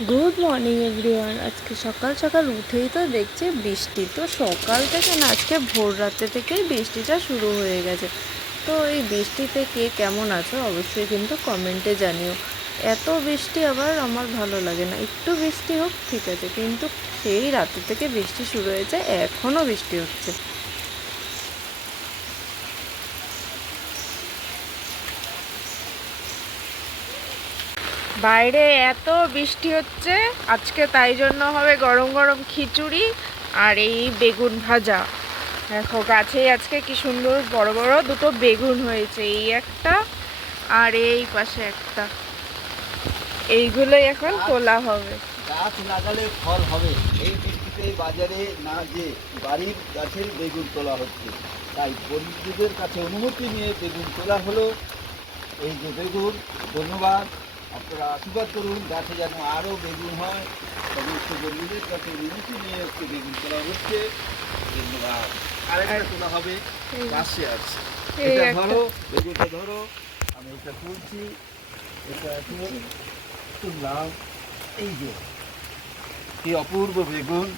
Good morning everyone আজকে সকাল সকাল উঠেই তো দেখছি বৃষ্টি। তো সকাল থেকে না, আজকে ভোর রাতে থেকেই বৃষ্টিটা শুরু হয়ে গেছে। তো এই বৃষ্টিতে কে কেমন আছো অবশ্যই কিন্তু কমেন্টে জানিও। এত বৃষ্টি আবার আমার ভালো লাগে না। একটু বৃষ্টি হোক, ঠিক আছে। কিন্তু সেই রাতে থেকে বৃষ্টি শুরু হয়েছে এখনও বৃষ্টি হচ্ছে। বাইরে এত বৃষ্টি হচ্ছে আজকে তাই জন্য হবে গরম গরম খিচুড়ি আর এই বেগুন ভাজা। দেখো গাছেই আজকে কি সুন্দর বড় বড় দুটো বেগুন হয়েছে এই একটা আর এই পাশে একটা। এইগুলোই এখন তোলা হবে। গাছ লাগালে ফল হবে। এই বৃষ্টিতে বাজারে না যে বাড়ির গাছের বেগুন তোলা হচ্ছে। তাই বন্ধুদের কাছে অনুমতি নিয়ে বেগুন তোলা হলো। এই যে বেগুন ধন্যবাদ। আপনারা আশীর্বাদ করুন গাছে যেন আরও বেগুন হয়। সমস্ত বন্ধুদের কাছে অনুমতি নিয়ে একটু বেগুন তোলা হচ্ছে। ধন্যবাদ। আরেকটা তোলা হবে পাশে আছে। এটা ধরো বেগুনটা ধরো আমি এটা তুলছি। এটা তুলে তুললাম এই যে কি অপূর্ব বেগুন।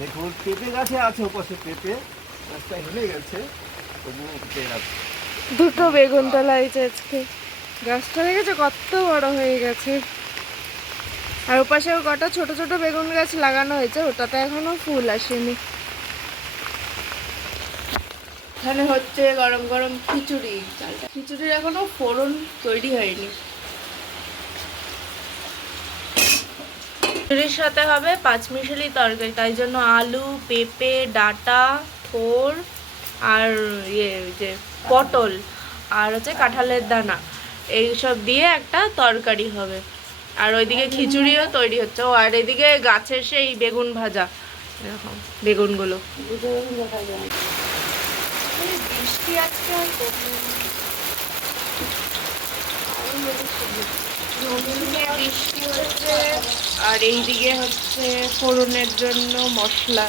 দেখুন পেঁপে গাছে আছে ওপাশে পেঁপে। গাছটা হেলে গেছে তবুও পেঁপে আছে দুটো বেগুন তোলা হয়েছে আজকে। গাছটা দেখেছ? কত বড় হয়ে গেছে। আর ওপাশেও কটা ছোট ছোট বেগুন গাছ লাগানো হয়েছে, ওটাতে এখনও ফুল আসেনি। এখানে হচ্ছে গরম গরম খিচুড়ি, চালটা। খিচুড়ির এখনও ফোড়ন তৈরি হয়নি। খিচুড়ির সাথে হবে পাঁচমিশালি তরকারি, তাই জন্য আলু, পেঁপে, ডাটা থোর আর ইয়ে যে পটল আর হচ্ছে কাঁঠালের দানা। এইসব দিয়ে একটা তরকারি হবে। আর ওইদিকে খিচুড়িও তৈরি হচ্ছে। ও আর এদিকে গাছের সেই বেগুন ভাজা এরকম বেগুনগুলো। বৃষ্টি আজকে বৃষ্টি হচ্ছে আর এইদিকে হচ্ছে ফোড়নের জন্য মশলা।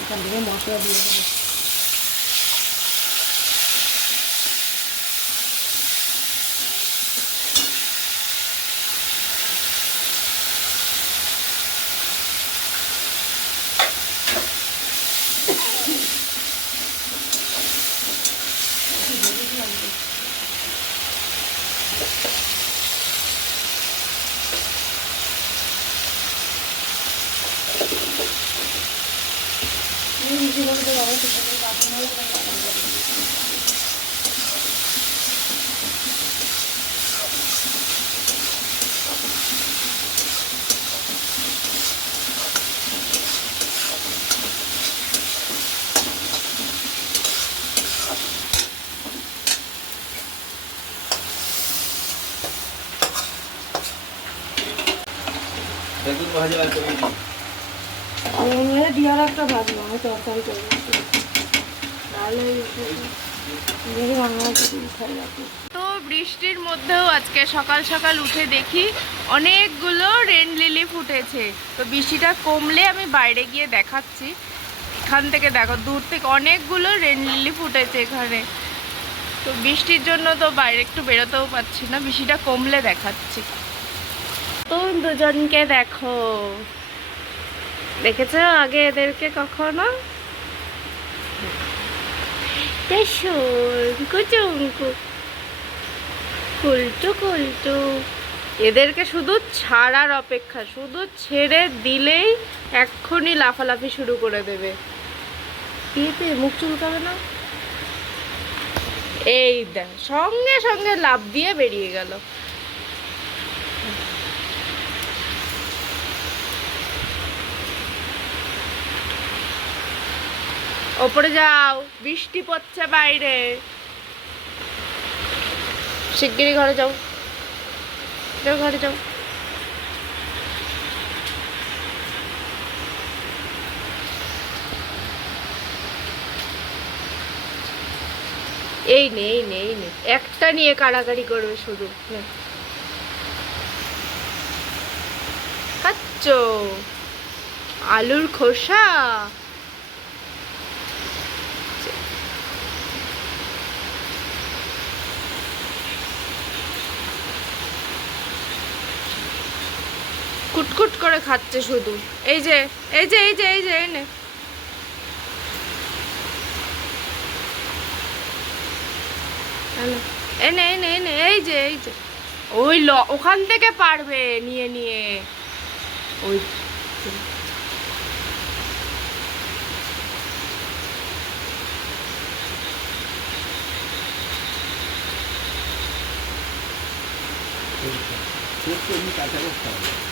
এখান থেকে মশলা দিয়ে দেবো। বেগুন ভাজা দিয়ে আর একটা ভাজবো আমি তরকারি করব তাহলে দেখি রান্না খাই রাখি তো বৃষ্টির মধ্যেও আজকে সকাল সকাল উঠে দেখি অনেকগুলো রেন লিলি ফুটেছে। তো বৃষ্টিটা কমলে আমি বাইরে গিয়ে দেখাচ্ছি। এখান থেকে দেখো দূর থেকে অনেকগুলো রেন লিলি ফুটেছে এখানে। তো বৃষ্টির জন্য তো বাইরে একটু বেরোতেও পাচ্ছি না বৃষ্টিটা কমলে দেখাচ্ছি। তো দুজনকে দেখো। দেখেছ আগে এদেরকে কখনো? কুলটু কুলটু। এদেরকে শুধু ছাড়ার অপেক্ষা শুধু ছেড়ে দিলেই এক্ষুনি লাফালাফি শুরু করে দেবে। পেঁপে মুখ চুলকাবে না? এই দেখ সঙ্গে সঙ্গে লাভ দিয়ে বেরিয়ে গেল। ওপরে যাও, বৃষ্টি পড়ছে বাইরে। শিগগিরই ঘরে যাও। যাও, ঘরে যাও। এই নে এই নে এই নে। একটা নিয়ে কাড়াকাড়ি করবে শুধু। খাচ্ছ? আলুর খোসা? কুটকুট করে খাচ্ছে শুধু এই যে এই যে এই যে এই যে এনে এনে এনে এনে এই যে এই যে ওই ল ওখান থেকে পারবে নিয়ে নিয়ে ওই সত্যি এমনি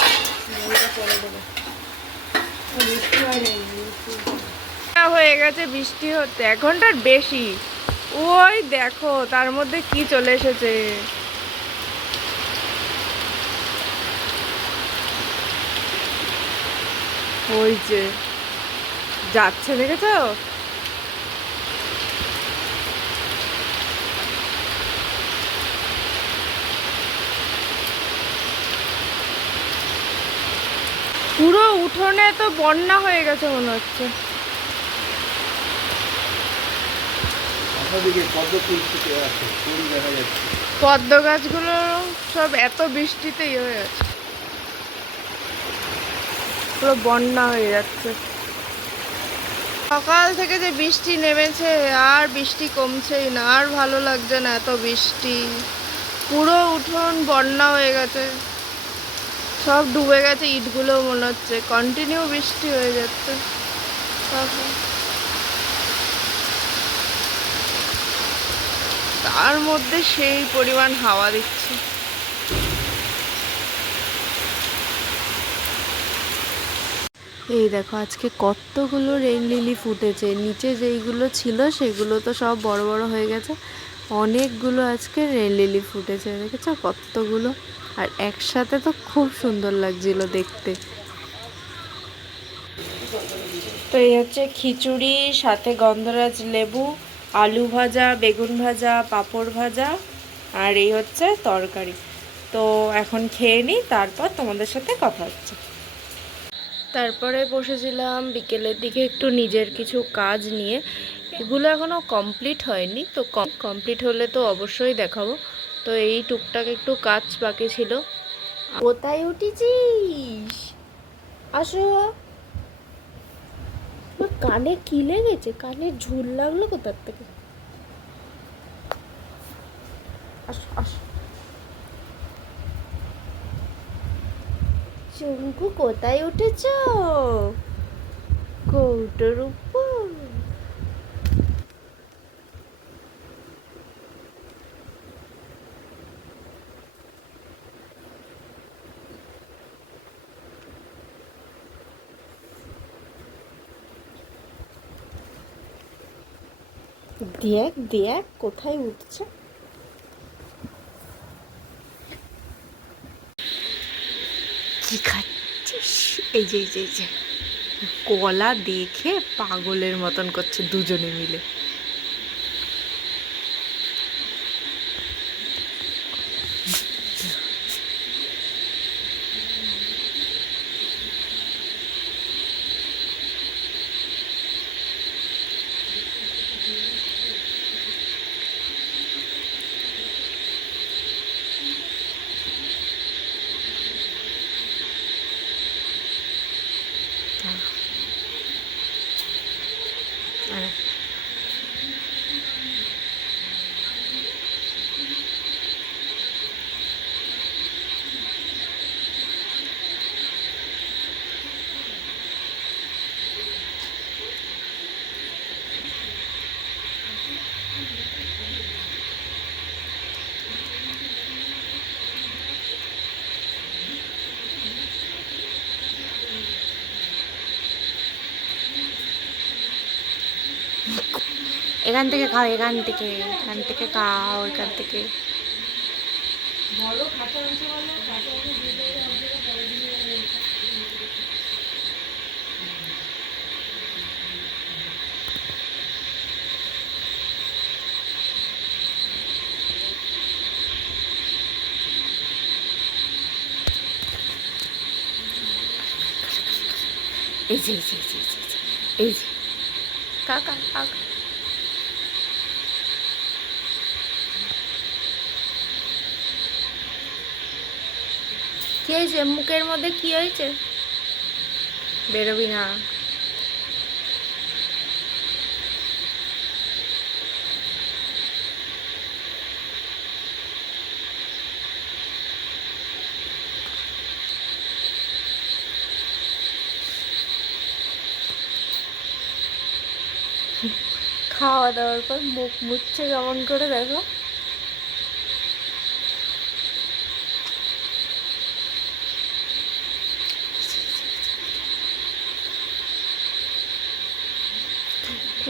না হয়ে গেছে, বৃষ্টি হতে এক ঘণ্টার বেশি। ওই দেখো, তার মধ্যে কি চলে এসেছে। ওই যে, যাচ্ছে, দেখেছ? পুরো উঠোনে তো বন্যা হয়ে গেছে মনে হচ্ছে। পদ্ম গাছগুলো সব এত বৃষ্টিতেই হয়ে যাচ্ছে পুরো বন্যা হয়ে যাচ্ছে। সকাল থেকে যে বৃষ্টি নেমেছে আর বৃষ্টি কমছেই না আর ভালো লাগছে না এত বৃষ্টি। পুরো উঠোন বন্যা হয়ে গেছে। সব ডুবে গেছে, ইটগুলো মনে হচ্ছে। কন্টিনিউ বৃষ্টি হয়ে যাচ্ছে। তার মধ্যে সেই পরিমাণ হাওয়া দিচ্ছে। এই দেখো, আজকে কতগুলো রেইন লিলি ফুটেছে। নিচে যেইগুলো ছিল, সেগুলো তো সব বড় বড় হয়ে গেছে। অনেকগুলো আজকে রেইন লিলি ফুটেছে, দেখেছ কতগুলো? আর একসাথে তো খুব সুন্দর লাগছিল দেখতে। তো এই হচ্ছে খিচুড়ি, সাথে গন্ধরাজ লেবু, আলু ভাজা, বেগুন ভাজা, পাঁপড় ভাজা, আর এই হচ্ছে তরকারি। তো এখন খেয়ে নিই তারপর তোমাদের সাথে কথা হচ্ছে। তারপরে বসেছিলাম বিকেলের দিকে একটু নিজের কিছু কাজ নিয়ে। এগুলো এখনও কমপ্লিট হয়নি, তো কমপ্লিট হলে তো অবশ্যই দেখাবো। তো এই টুকটাক একটু কাজ বাকি ছিল। কোথায় উঠেছিস? আসো। কানে কি লেগেছে? কানে ঝুল লাগল কোথার থেকে? চুমকু কোথায় উঠেছ? কৌটোর দেখ দেখ কোথায় উঠছে? কি খাচ্ছিস? এই যে এই যে এই যে। কলা দেখে পাগলের মতন করছে দুজনে মিলে। টাটা এখান থেকে খাও এখান থেকে এখান থেকে খাও এখান থেকে। এই যে এই যে এই যে এই যে। কাকা কাকা। কি হয়েছে? মুখের মধ্যে কি হয়েছে? বেরোবি না। খাওয়া দাওয়ার পর মুখ মুচ্ছে কেমন করে দেখো।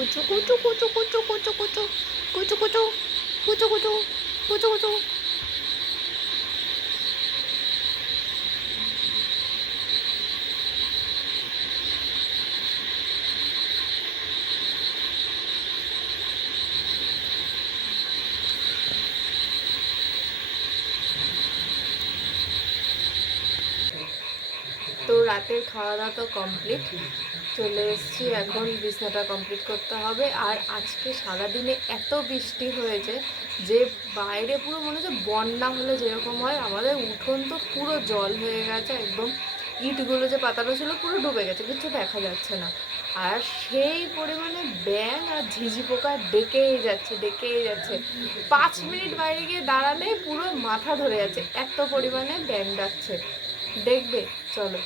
কুচু কুচু কুচু কুচু কুচু কুচু কুচু কুচু কুচু কুচু কুচু কুচু তো রাতের খাওয়া দাওয়া তো কমপ্লিট চলে এসেছি। এখন বিছনাটা কমপ্লিট করতে হবে। আর আজকে সারাদিনে এত বৃষ্টি হয়েছে যে বাইরে পুরো মনে হচ্ছে বন্যা হলে যেরকম হয়, আমাদের উঠোন তো পুরো জল হয়ে গেছে, একদম ইটগুলো যে পাতানো ছিল পুরো ডুবে গেছে কিছু দেখা যাচ্ছে না। আর সেই পরিমাণে ব্যাং আর ঝিঝি পোকা ডেকেই যাচ্ছে ডেকেই যাচ্ছে। পাঁচ মিনিট বাইরে গিয়ে দাঁড়ালে পুরো মাথা ধরে যাচ্ছে, এত পরিমাণে ব্যাং ডাকছে। দেখবে? চলো।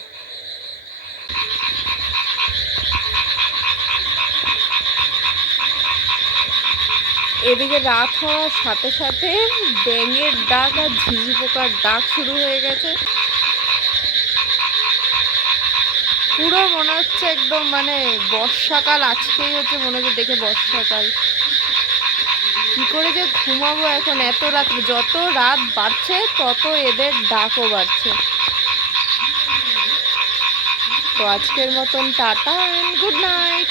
এদিকে রাত হওয়ার সাথে সাথে ব্যাঙের ডাক আর ঝিঝি পোকার ডাক শুরু হয়ে গেছে। পুরো মনে হচ্ছে একদম মানে বর্ষাকাল, আজকেই হচ্ছে মনে হচ্ছে দেখে বর্ষাকাল। কি করে যে ঘুমাবো এখন এত রাত, যত রাত বাড়ছে, তত এদের ডাকও বাড়ছে। তো আজকের মতন টাটা অ্যান্ড গুড নাইট